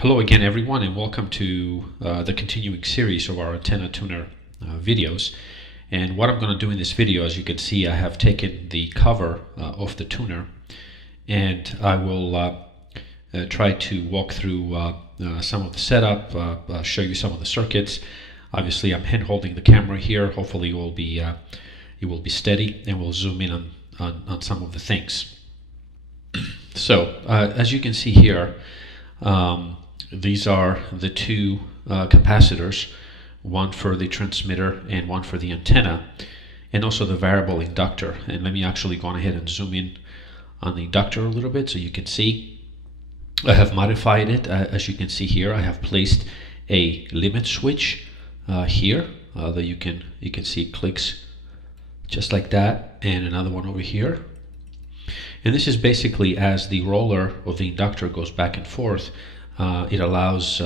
Hello again everyone, and welcome to the continuing series of our antenna tuner videos. And what I'm going to do in this video, as you can see, I have taken the cover of the tuner, and I will try to walk through some of the setup, show you some of the circuits. Obviously I'm hand holding the camera here. Hopefully you will be steady, and we'll zoom in on some of the things. So as you can see here, these are the two capacitors, one for the transmitter and one for the antenna, and also the variable inductor. And let me actually go ahead and zoom in on the inductor a little bit so you can see. I have modified it. As you can see here, I have placed a limit switch here that you can see clicks just like that, and another one over here. And this is basically, as the roller of the inductor goes back and forth, it allows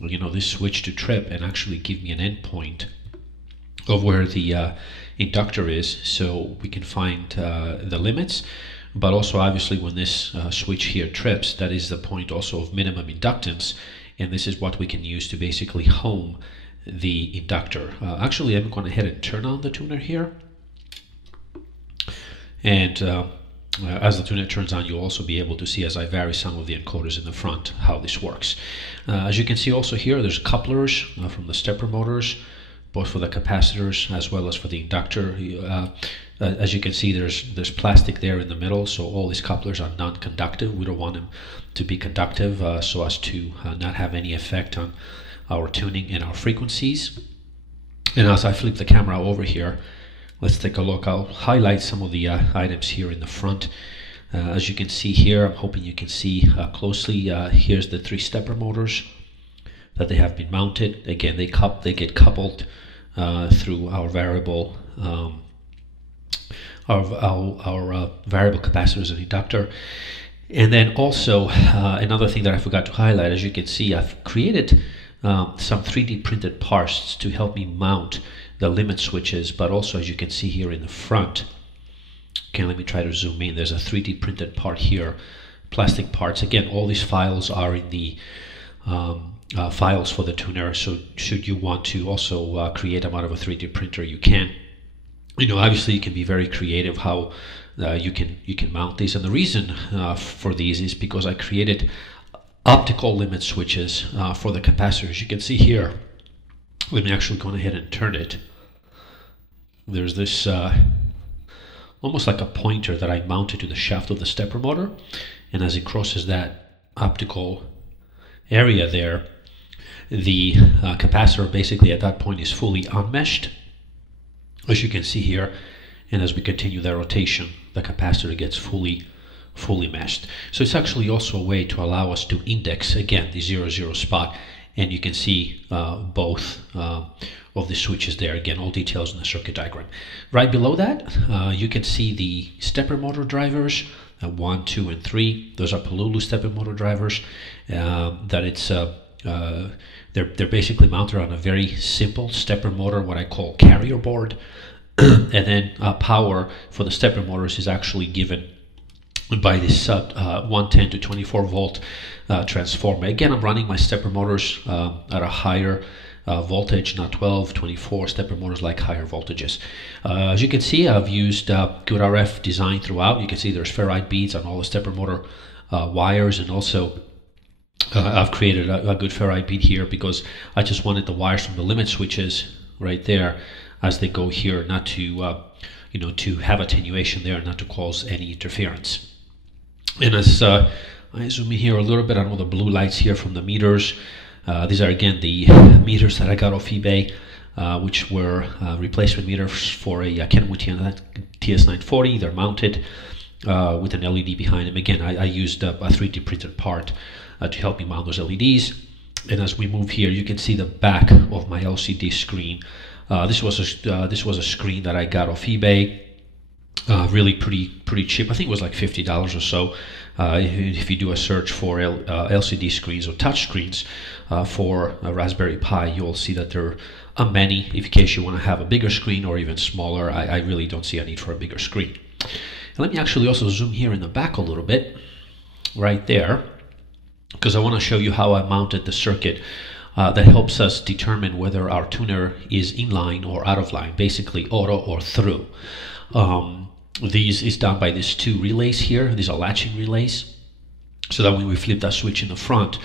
this switch to trip and actually give me an endpoint of where the inductor is, so we can find the limits. But also, obviously, when this switch here trips, that is the point also of minimum inductance, and this is what we can use to basically home the inductor. Actually, I'm going ahead and turn on the tuner here, and as the tuner turns on, you'll also be able to see, as I vary some of the encoders in the front, how this works. As you can see also here, there's couplers from the stepper motors, both for the capacitors as well as for the inductor. As you can see, there's plastic there in the middle, so all these couplers are non-conductive. We don't want them to be conductive so as to not have any effect on our tuning and our frequencies. And as I flip the camera over here, let's take a look. I'll highlight some of the items here in the front. As you can see here, I'm hoping you can see closely. Here's the three stepper motors that they have been mounted. Again, they get coupled through our variable variable capacitors and inductor. And then also another thing that I forgot to highlight, as you can see, I've created some 3D printed parts to help me mount the limit switches, but also, as you can see here in the front, okay, let me try to zoom in. There's a 3D printed part here, plastic parts. Again, all these files are in the files for the tuner, so should you want to also create them out of a 3D printer, you can. Obviously you can be very creative how you can mount these, and the reason for these is because I created optical limit switches for the capacitors. You can see here, let me actually go ahead and turn it. There's this almost like a pointer that I mounted to the shaft of the stepper motor, and as it crosses that optical area there, the capacitor basically at that point is fully unmeshed, as you can see here. And as we continue the rotation, the capacitor gets fully meshed. So it's actually also a way to allow us to index, again, the 0, 0 spot, and you can see both of the switches there. Again, all details in the circuit diagram. Right below that, you can see the stepper motor drivers, 1, 2, and 3. Those are Pololu stepper motor drivers. They're basically mounted on a very simple stepper motor, what I call carrier board. And then power for the stepper motors is actually given by this 110 to 24 volt transformer. Again, I'm running my stepper motors at a higher voltage, not 12, 24. Stepper motors like higher voltages. As you can see, I've used good RF design throughout. You can see there's ferrite beads on all the stepper motor wires, and also I've created a good ferrite bead here because I just wanted the wires from the limit switches right there as they go here not to to have attenuation there, not to cause any interference. And as I zoom in here a little bit on all the blue lights here from the meters, these are again the meters that I got off eBay, which were replacement meters for a Kenwood TS940. They're mounted with an LED behind them. Again, I used a 3D printed part to help me mount those LEDs. And as we move here, you can see the back of my LCD screen. This was a screen that I got off eBay. Really pretty cheap. I think it was like $50 or so. If you do a search for LCD screens or touch screens for a Raspberry Pi, you'll see that there are many. In case you want to have a bigger screen or even smaller, I really don't see a need for a bigger screen. And let me actually also zoom here in the back a little bit, right there. because I want to show you how I mounted the circuit that helps us determine whether our tuner is in line or out of line, basically auto or through. These is done by these two relays here. These are latching relays, so that when we flip that switch in the front,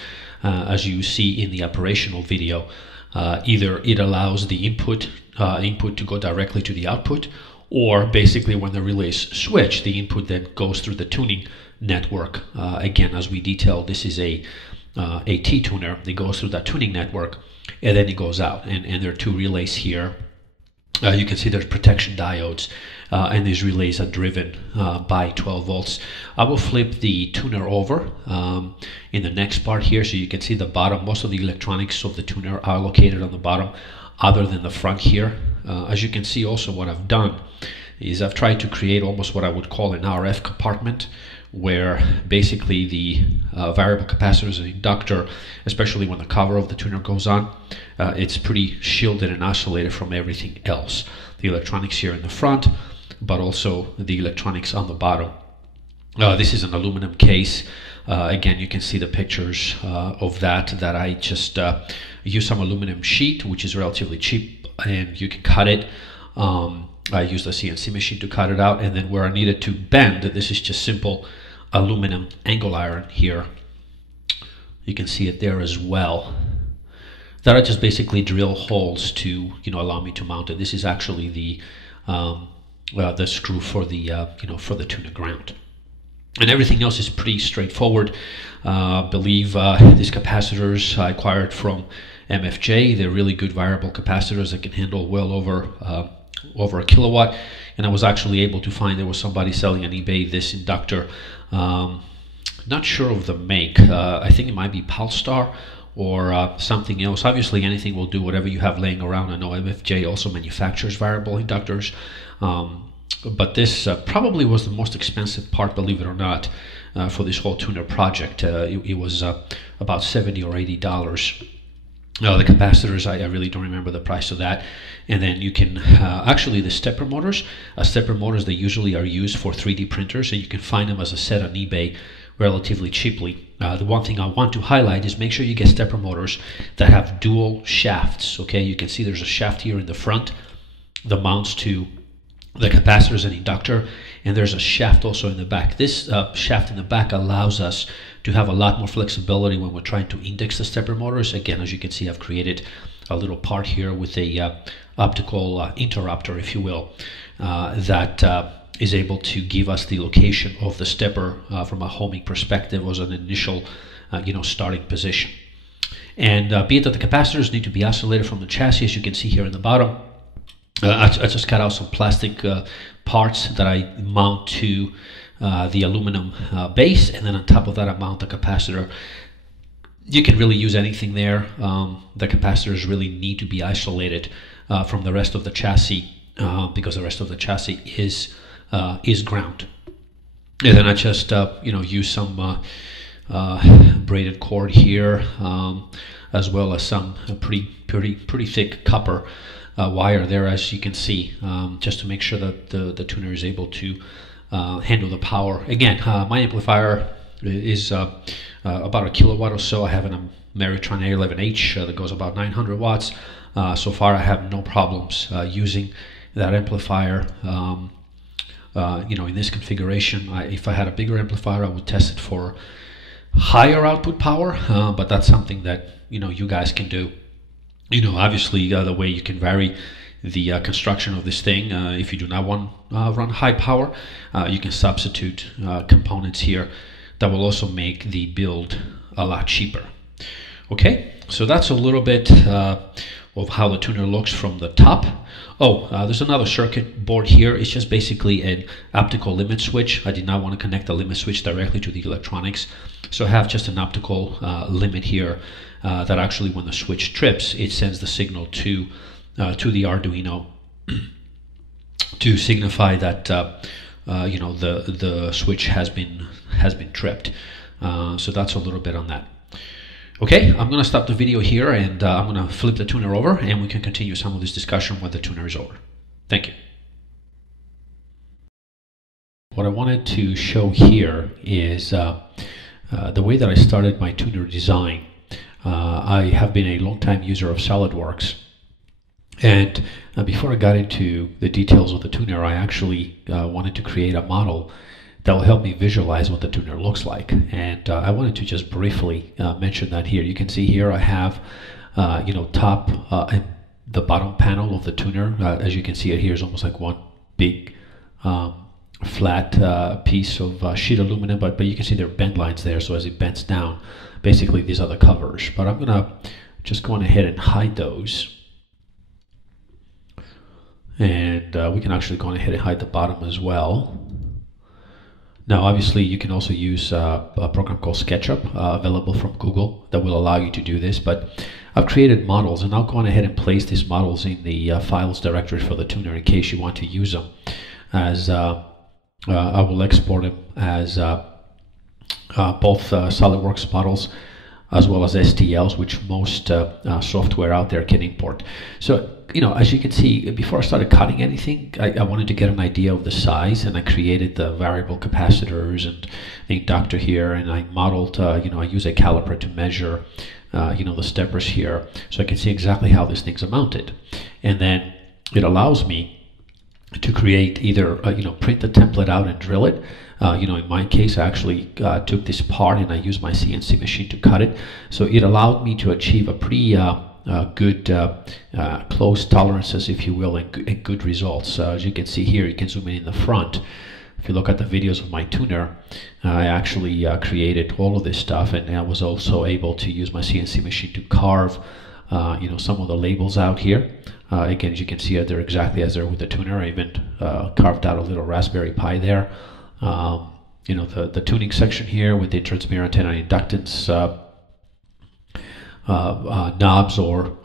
as you see in the operational video, either it allows the input to go directly to the output, or basically when the relays switch, the input then goes through the tuning network. Again, as we detailed, this is a T-tuner that goes through that tuning network, and then it goes out. And there are two relays here. You can see there's protection diodes, and these relays are driven by 12 volts. I will flip the tuner over in the next part here, so you can see the bottom. Most of the electronics of the tuner are located on the bottom, other than the front here. As you can see also, what I've done is I've tried to create almost what I would call an RF compartment, where basically the variable capacitors and inductor, especially when the cover of the tuner goes on, it's pretty shielded and isolated from everything else. The electronics here in the front, but also the electronics on the bottom. This is an aluminum case. Again, you can see the pictures of that I just use some aluminum sheet, which is relatively cheap, and you can cut it. I used a CNC machine to cut it out, and then where I needed to bend, this is just simple aluminum angle iron here. You can see it there as well. That I just basically drill holes to, allow me to mount it. This is actually the screw for the for the tuner ground. And everything else is pretty straightforward. Believe these capacitors I acquired from MFJ. They're really good variable capacitors that can handle well over a kilowatt. And I was actually able to find there was somebody selling on eBay this inductor. Not sure of the make. I think it might be Pulsar or something else. Obviously anything will do, whatever you have laying around. I know MFJ also manufactures variable inductors. But this probably was the most expensive part, believe it or not, for this whole tuner project. It was about $70 or $80. The capacitors, I really don't remember the price of that. And then you can, actually the stepper motors, they usually are used for 3D printers, and you can find them as a set on eBay relatively cheaply. The one thing I want to highlight is make sure you get stepper motors that have dual shafts. Okay, you can see there's a shaft here in the front that mounts to the capacitors and inductor, and there's a shaft also in the back. This shaft in the back allows us to have a lot more flexibility when we're trying to index the stepper motors. Again, as you can see, I've created a little part here with a optical interrupter, if you will, that is able to give us the location of the stepper from a homing perspective as an initial starting position. And be it that the capacitors need to be isolated from the chassis, as you can see here in the bottom. I just cut out some plastic parts that I mount to the aluminum base, and then on top of that I mount the capacitor. You can really use anything there. The capacitors really need to be isolated from the rest of the chassis, because the rest of the chassis is ground. And then I just use some braided cord here, as well as some pretty thick copper wire there, as you can see, just to make sure that the tuner is able to handle the power. Again, my amplifier is about a kilowatt or so. I have an Ameritron A11H that goes about 900 watts. So far I have no problems using that amplifier. In this configuration, if I had a bigger amplifier, I would test it for higher output power, but that's something that you guys can do. Obviously the way you can vary the construction of this thing, if you do not want run high power, you can substitute components here that will also make the build a lot cheaper. Okay, so that's a little bit of how the tuner looks from the top. There's another circuit board here. It's just basically an optical limit switch. I did not want to connect the limit switch directly to the electronics, so I have just an optical limit here that actually, when the switch trips, it sends the signal to the Arduino to signify that the switch has been tripped. So that's a little bit on that. Okay, I'm going to stop the video here, and I'm going to flip the tuner over, and we can continue some of this discussion when the tuner is over. Thank you. What I wanted to show here is The way that I started my tuner design, I have been a long-time user of SolidWorks, and before I got into the details of the tuner, I actually wanted to create a model that will help me visualize what the tuner looks like. And I wanted to just briefly mention that here. You can see here I have, top and the bottom panel of the tuner. As you can see it here is almost like one big flat piece of sheet aluminum, but you can see there are bend lines there. So as it bends down, basically these are the covers. But I'm gonna just go on ahead and hide those. And we can actually go on ahead and hide the bottom as well. Now, obviously, you can also use a program called SketchUp, available from Google, that will allow you to do this. But I've created models, and I'll go on ahead and place these models in the files directory for the tuner in case you want to use them. As I will export them as both SolidWorks models as well as STLs, which most software out there can import. So, as you can see, before I started cutting anything, I wanted to get an idea of the size, and I created the variable capacitors and the inductor here, and I modeled, I use a caliper to measure, the steppers here, so I can see exactly how these things are mounted. And then it allows me to create either, print the template out and drill it. In my case, I actually took this part and I used my CNC machine to cut it. So it allowed me to achieve a pretty good close tolerances, if you will, and good results. As you can see here, you can zoom in the front. If you look at the videos of my tuner, I actually created all of this stuff, and I was also able to use my CNC machine to carve some of the labels out here. Again, as you can see, they're exactly as they're with the tuner. I even carved out a little Raspberry Pi there. The tuning section here with the transmitter antenna inductance knobs or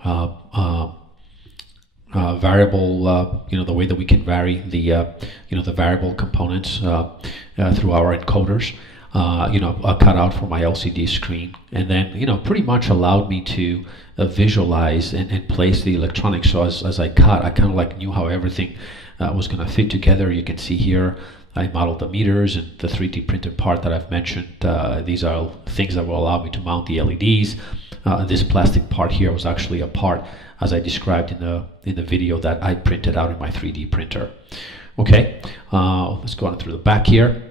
variable, the way that we can vary the variable components through our encoders. A cutout for my LCD screen, and then pretty much allowed me to visualize and place the electronics. So as I cut, I kind of knew how everything was going to fit together. You can see here I modeled the meters and the 3D printed part that I've mentioned. These are things that will allow me to mount the LEDs. This plastic part here was actually a part, as I described in the video, that I printed out in my 3D printer. Okay, let's go on through the back here.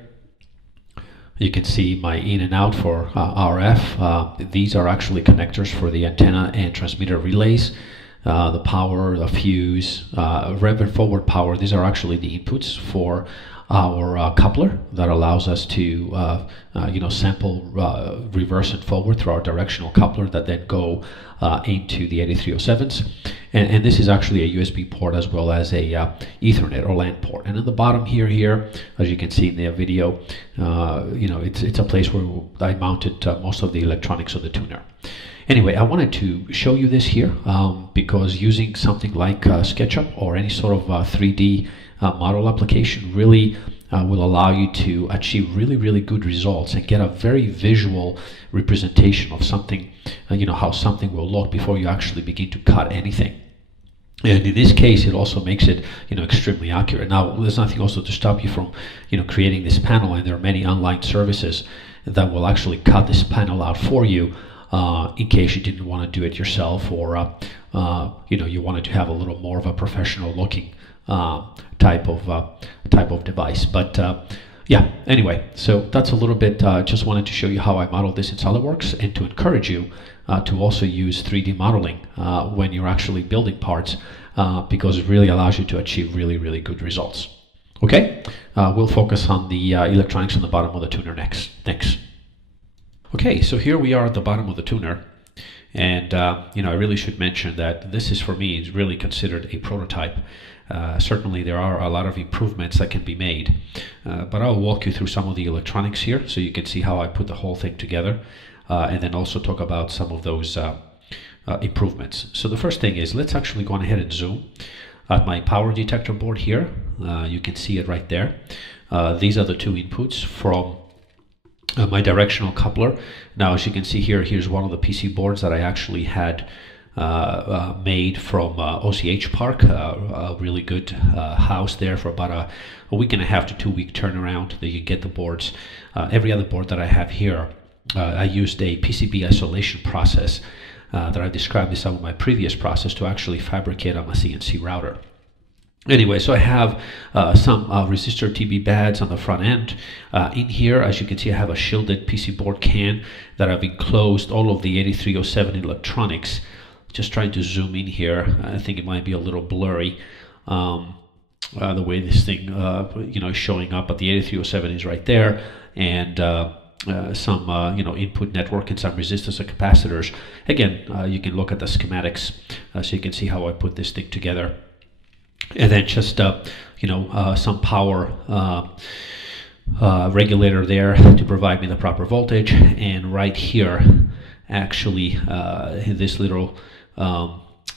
You can see my in and out for RF. These are actually connectors for the antenna and transmitter relays. The power, the fuse, rev and forward power, these are actually the inputs for our coupler that allows us to sample reverse and forward through our directional coupler that then go into the 8307s. And this is actually a USB port as well as a Ethernet or LAN port. And in the bottom here, as you can see in the video, it's a place where I mounted most of the electronics of the tuner. Anyway, I wanted to show you this here because using something like SketchUp or any sort of 3D model application really will allow you to achieve really good results and get a very visual representation of something, how something will look before you actually begin to cut anything. And in this case, it also makes it, extremely accurate. Now, there's nothing also to stop you from, creating this panel, and there are many online services that will actually cut this panel out for you in case you didn't want to do it yourself, or you wanted to have a little more of a professional looking type of device. But yeah, anyway, so that's a little bit, just wanted to show you how I modeled this in SolidWorks, and to encourage you to also use 3D modeling when you're actually building parts, because it really allows you to achieve really good results. Okay, we'll focus on the electronics on the bottom of the tuner next. Thanks. Okay, so here we are at the bottom of the tuner, and I really should mention that this is, for me, is really considered a prototype. Certainly there are a lot of improvements that can be made, but I'll walk you through some of the electronics here so you can see how I put the whole thing together, and then also talk about some of those improvements. So the first thing is, let's actually go on ahead and zoom at my power detector board here. You can see it right there. These are the two inputs from my directional coupler. Now, as you can see here, here's one of the PC boards that I actually had made from OCH Park, a really good house there, for about a week and a half to 2 week turnaround that you get the boards. Every other board that I have here I used a PCB isolation process that I described in some of my previous process to actually fabricate on my CNC router. Anyway, so I have some resistor TB pads on the front end. In here, as you can see, I have a shielded PC board can that I've enclosed all of the 8307 electronics. Just trying to zoom in here. I think it might be a little blurry the way this thing is showing up, but the 8307 is right there, and some input network and some resistors and capacitors. Again, you can look at the schematics so you can see how I put this thing together. And then just some power regulator there to provide me the proper voltage, and right here actually this little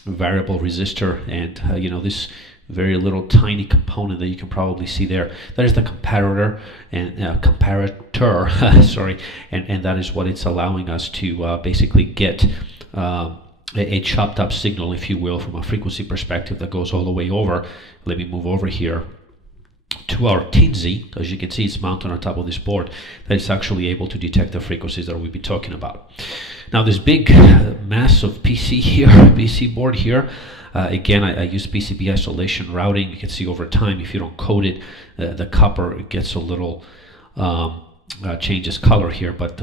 variable resistor, and this very little tiny component that you can probably see there. That is the comparator and comparator sorry, and that is what it's allowing us to basically get a chopped up signal, if you will, from a frequency perspective that goes all the way over. Let me move over here to our Tinsy. As you can see, it's mounted on top of this board that is actually able to detect the frequencies that we'll be talking about. Now this big massive PC board here, again, I use PCB isolation routing. You can see over time, if you don't coat it, the copper gets a little changes color here, but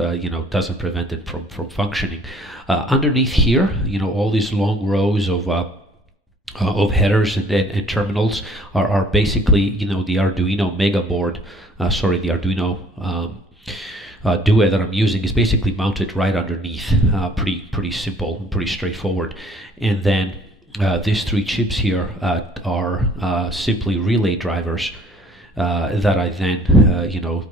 doesn't prevent it from functioning. Underneath here, all these long rows of headers and terminals are basically the Arduino Mega board. The Arduino Duet that I'm using is basically mounted right underneath. Pretty simple, pretty straightforward. And then these three chips here are simply relay drivers that I then,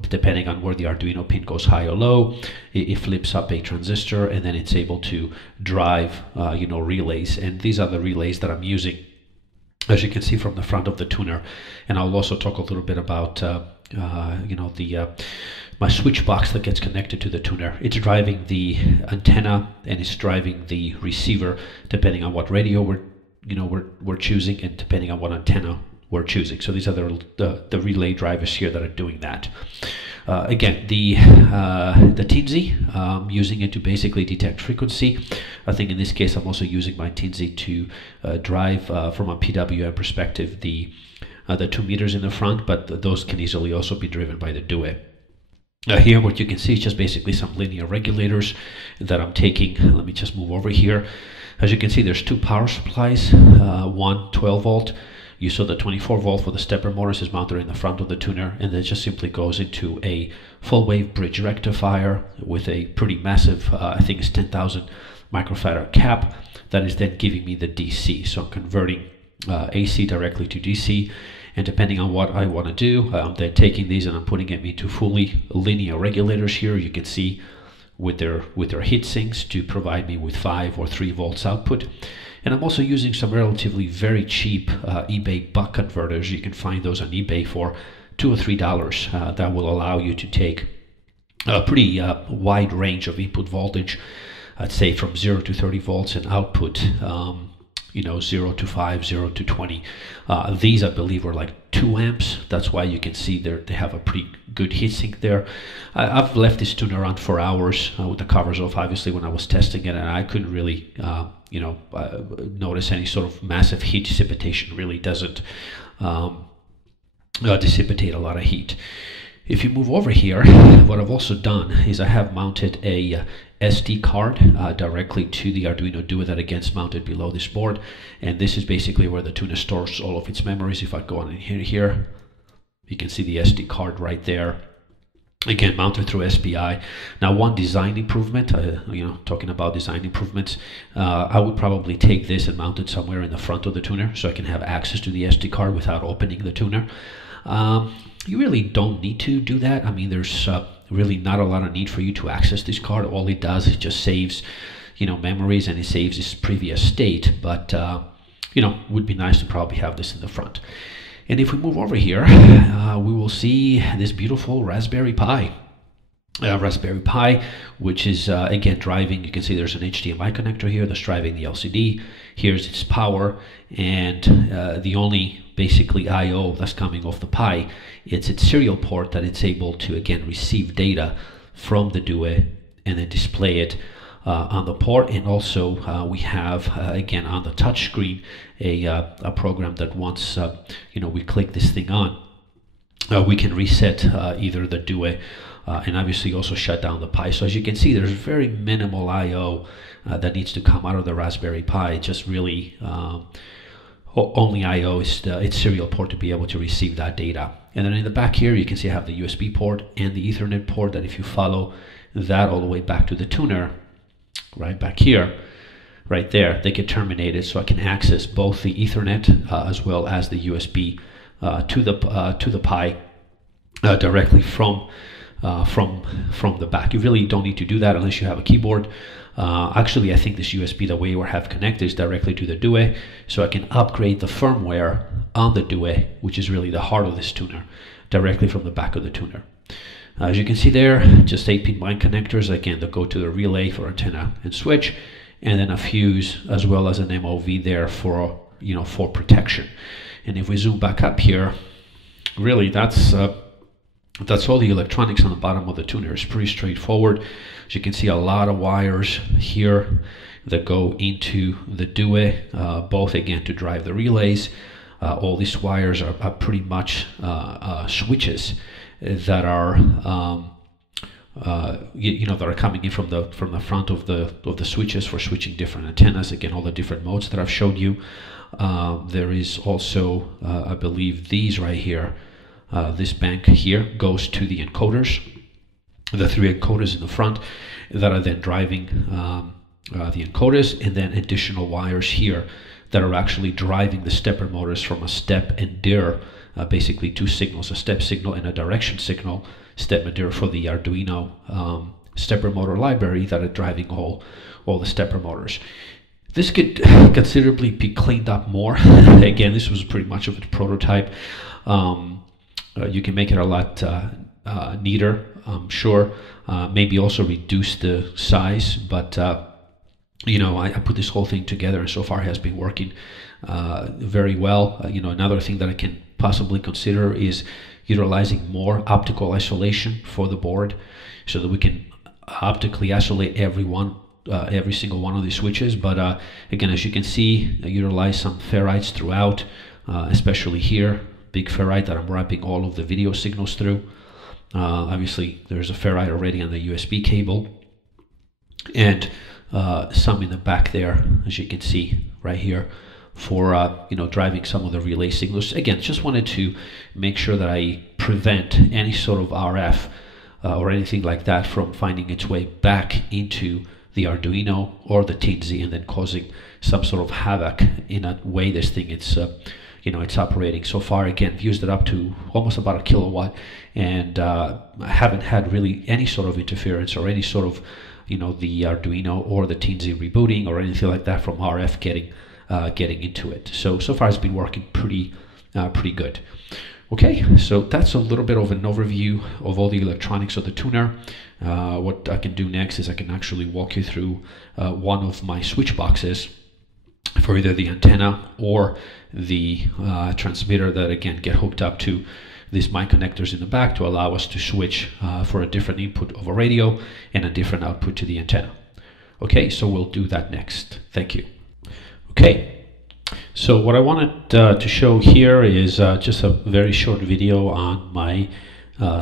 depending on where the Arduino pin goes high or low, it flips up a transistor, and then it's able to drive, relays. And these are the relays that I'm using, as you can see, from the front of the tuner. And I'll also talk a little bit about, my switch box that gets connected to the tuner. It's driving the antenna and it's driving the receiver, depending on what radio we're choosing, and depending on what antenna we're choosing. So these are the relay drivers here that are doing that. Again, the Tinsy, using it to basically detect frequency. I think in this case I'm also using my Tinsy to drive from a PWM perspective the 2 meters in the front, but those can easily also be driven by the Duet. Here what you can see is just basically some linear regulators that I'm taking. Let me just move over here. As you can see, there's 2 power supplies, one 12 volt. You saw the 24 volt for the stepper motors is mounted in the front of the tuner, and it just simply goes into a full wave bridge rectifier with a pretty massive, I think it's 10,000 microfarad cap, that is then giving me the DC. So I'm converting AC directly to DC, and depending on what I want to do, I'm then taking these and I'm putting them into fully linear regulators here. You can see with their heat sinks to provide me with 5 or 3 volts output. And I'm also using some relatively very cheap eBay buck converters. You can find those on eBay for $2 or $3. That will allow you to take a pretty wide range of input voltage. I'd say from 0 to 30 volts, and output 0 to 5, 0 to 20. These, I believe, were like 2 amps. That's why you can see they have a pretty good heatsink there. I've left this tuner around for hours with the covers off, obviously, when I was testing it, and I couldn't really notice any sort of massive heat dissipation. Really doesn't dissipate a lot of heat. If you move over here, what I've also done is I have mounted a SD card directly to the Arduino Duet that again is mounted below this board, and this is basically where the tuner stores all of its memories. If I go on in here, you can see the SD card right there. Again, mounted through SPI. Now, one design improvement, talking about design improvements, I would probably take this and mount it somewhere in the front of the tuner so I can have access to the SD card without opening the tuner. You really don't need to do that. I mean, there's really not a lot of need for you to access this card. All it does is just saves, memories, and it saves its previous state. But, would be nice to probably have this in the front. And if we move over here, we will see this beautiful Raspberry Pi. Raspberry Pi, which is, again, driving. You can see there's an HDMI connector here that's driving the LCD. Here's its power, and the only basically I/O that's coming off the Pi, it's its serial port that it's able to, again, receive data from the Duet and then display it on the port. And also we have again on the touch screen a program that once we click this thing on, we can reset either the DUE and obviously also shut down the Pi. So as you can see, there's very minimal I/O that needs to come out of the Raspberry Pi. Just really only I/O is its serial port to be able to receive that data. And then in the back here, you can see I have the USB port and the Ethernet port, that if you follow that all the way back to the tuner, right back here, right there, they get terminated, so I can access both the Ethernet as well as the USB to the Pi directly from the back. You really don't need to do that unless you have a keyboard. Actually, I think this USB, the way we have connected, is directly to the DUE, so I can upgrade the firmware on the DUE, which is really the heart of this tuner, directly from the back of the tuner. As you can see there, just 8-pin line connectors, again, that go to the relay for antenna and switch, and then a fuse as well as an MOV there for protection. And if we zoom back up here, really that's all the electronics on the bottom of the tuner. It's pretty straightforward. As you can see, a lot of wires here that go into the DUE, both again to drive the relays. All these wires are pretty much switches that are that are coming in from the front of the switches for switching different antennas. Again, all the different modes that I've showed you. There is also, I believe, these right here. This bank here goes to the encoders, the 3 encoders in the front that are then driving the encoders, and then additional wires here that are actually driving the stepper motors from a step and dir, basically 2 signals, a step signal and a direction signal, step and dir for the Arduino stepper motor library that are driving all the stepper motors. This could considerably be cleaned up more. Again, this was pretty much of a prototype. You can make it a lot neater, I'm sure. Maybe also reduce the size, but I put this whole thing together, and so far has been working very well. Another thing that I can possibly consider is utilizing more optical isolation for the board, so that we can optically isolate every single one of these switches. But again, as you can see, I utilize some ferrites throughout, especially here. Big ferrite that I'm wrapping all of the video signals through. Obviously, there's a ferrite already on the USB cable, and some in the back there, as you can see right here, for driving some of the relay signals. Again, just wanted to make sure that I prevent any sort of RF or anything like that from finding its way back into the Arduino or the TNZ and then causing some sort of havoc in a way this thing it's operating. So far, again, I've used it up to almost about 1 kilowatt, and I haven't had really any sort of interference or any sort of the Arduino or the TNZ rebooting or anything like that from RF getting into it. So far it's been working pretty good. Okay, so that's a little bit of an overview of all the electronics of the tuner. What I can do next is I can actually walk you through one of my switch boxes for either the antenna or the transmitter that again get hooked up to these mic connectors in the back to allow us to switch for a different input of a radio and a different output to the antenna. Okay, so we'll do that next. Thank you. Okay, so what I wanted to show here is just a very short video on my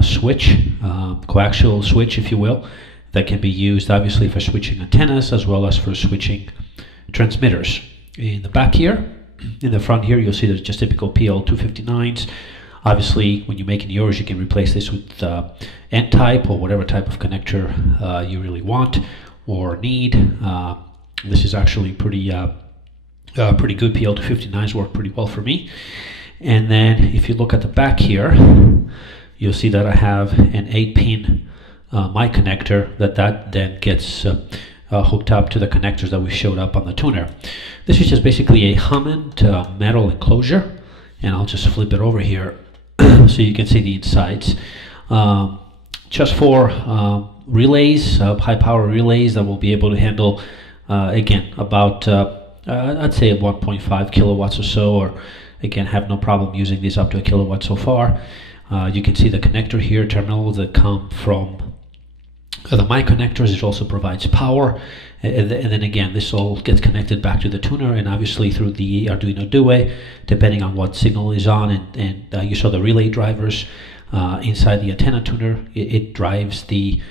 switch, coaxial switch, if you will, that can be used obviously for switching antennas as well as for switching transmitters. In the back here, in the front here, you'll see there's just typical PL259s. Obviously, when you're making yours, you can replace this with N-type or whatever type of connector you really want or need. This is actually pretty good. PL259s work pretty well for me. And then if you look at the back here, you'll see that I have an 8-pin mic connector that then gets hooked up to the connectors that we showed up on the tuner. This is just basically a Hammond metal enclosure, and I'll just flip it over here so you can see the insides. Just for relays, high power relays that will be able to handle again about I'd say 1.5 kilowatts or so, or again have no problem using these up to 1 kilowatt so far. You can see the connector here, terminals that come from The mic connectors, it also provides power, and then again this all gets connected back to the tuner, and obviously through the Arduino Due, depending on what signal is on, and you saw the relay drivers inside the antenna tuner. It drives the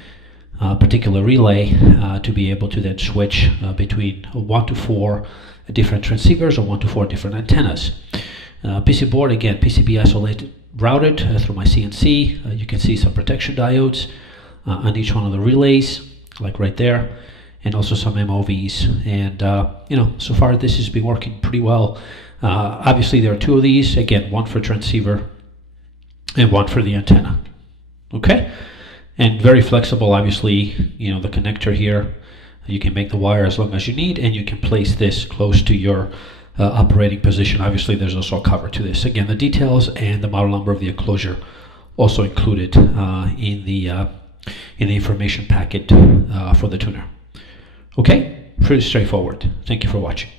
particular relay to be able to then switch between 1 to 4 different transceivers or 1 to 4 different antennas. PC board, again, PCB isolated, routed through my CNC. You can see some protection diodes on each one of the relays, like right there, and also some MOVs. And you know, so far this has been working pretty well. Obviously there are 2 of these, again, one for transceiver and one for the antenna. Okay, and very flexible. Obviously, you know, the connector here, you can make the wire as long as you need, and you can place this close to your operating position. Obviously there's also a cover to this. Again, the details and the model number of the enclosure also included in the information packet for the tuner. Okay, pretty straightforward. Thank you for watching.